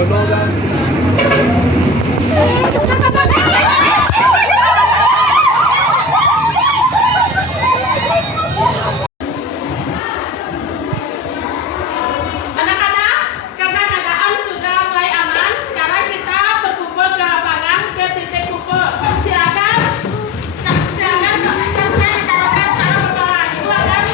jodoh kan. Anak-anak, karena keadaan sudah mulai aman, sekarang kita berkumpul ke lapangan ke titik kumpul. Silakan tasnya ditaruhkan ke arah bawah. Ibu akan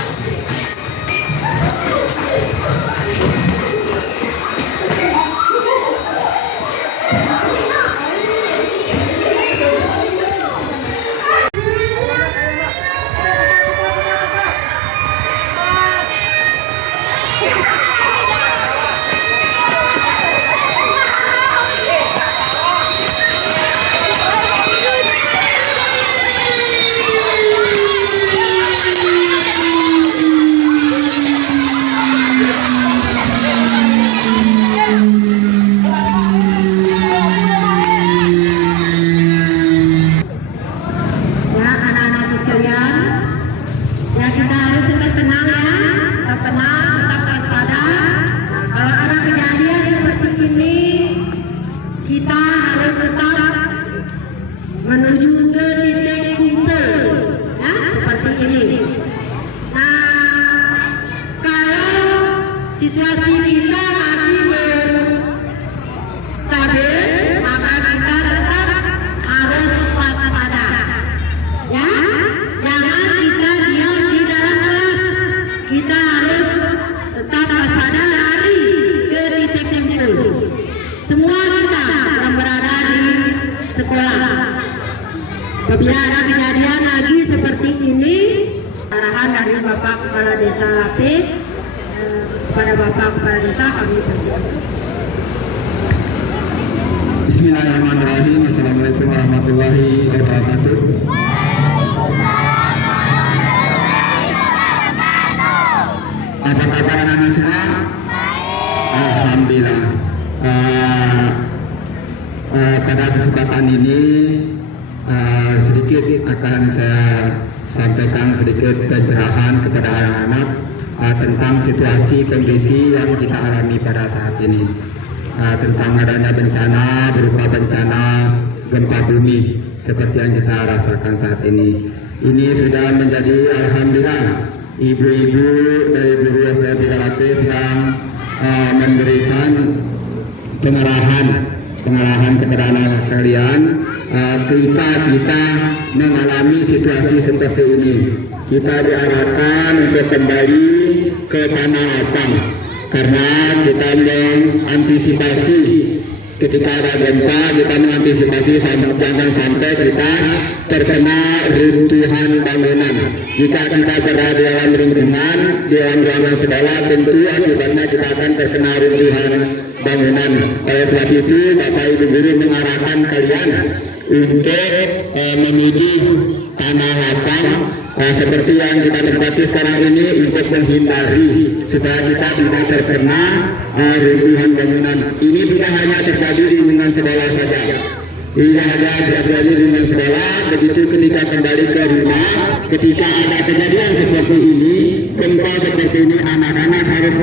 ya anak-anakku sekalian, ya kita harus tetap tenang ya, tetap tenang, tetap waspada. Nah, kalau ada kejadian seperti ini, kita harus tetap menuju ke titik kumpul, ya seperti ini. Nah, kalau situasi kita masih stabil, maka kita tetap harus waspada. Ya, jangan kita diam di dalam kelas. Kita harus tetap waspada, lari ke titik kumpul. Semua kita yang berada di sekolah. Apabila ada kejadian lagi seperti ini, arahan dari Bapak Kepala Desa Lapik kepada Bapak Kepala Desa kami persilakan. Bismillahirrahmanirrahim. Assalamualaikum warahmatullahi wabarakatuh. Apa kabar anak-anak semua? Alhamdulillah. Pada kesempatan ini sedikit akan saya sampaikan sedikit pencerahan kepada anak-anak tentang situasi kondisi yang kita alami pada saat ini, tentang adanya bencana berupa bencana gempa bumi seperti yang kita rasakan saat ini. Ini sudah menjadi alhamdulillah ibu-ibu dari guru SD 3 sedang memberikan pengarahan kepada anak-anak sekalian. Kita mengalami situasi seperti ini. Kita diarahkan untuk kembali ke tanah lapang karena kita mengantisipasi ketika ada gempa, kita mengantisipasi jangan sampai kita terkena runtuhan bangunan. Jika kita berada di dalam lingkungan, di dalam ruangan sekolah, tentu akibatnya kita akan terkena runtuhan bangunan. Oleh sebab itu, Bapak Ibu Guru mengarahkan kalian untuk menuju tanah lapang seperti yang kita tempati sekarang ini untuk menghindari supaya kita tidak terkena runtuhan bangunan. Ini tidak hanya terjadi di lingkungan sekolah saja. Ini hanya terjadi di lingkungan sekolah. Begitu ketika kembali ke rumah, ketika ada kejadian seperti ini, gempa seperti ini, anak-anak harus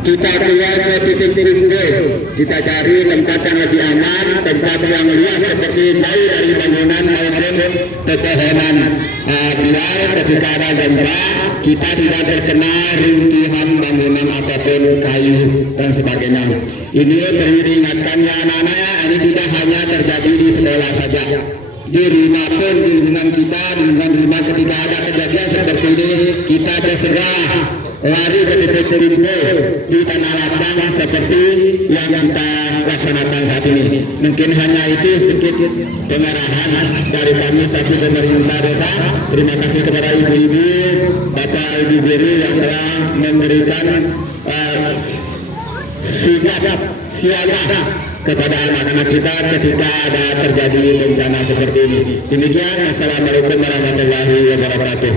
kita keluar ke titik kumpul. Kita cari tempat yang lebih aman, tempat yang luas seperti jauh dari bangunan maupun pepohonan, biar ketika ada gempa kita tidak terkena runtuhan bangunan ataupun kayu dan sebagainya. Ini perlu diingatkan ya anak-anak, ini tidak hanya terjadi di sekolah saja, di rumah pun, di lingkungan kita, di lingkungan rumah ketika ada kejadian seperti ini kita segera lari ke titik kumpul di tanah lapang seperti yang kita laksanakan saat ini. Mungkin hanya itu sedikit pengarahan dari kami selaku pemerintah desa. Terima kasih kepada ibu-ibu, bapak ibu guru yang telah memberikan siaga kepada anak-anak kita ketika ada terjadi bencana seperti ini. Demikian, assalamualaikum warahmatullahi wabarakatuh.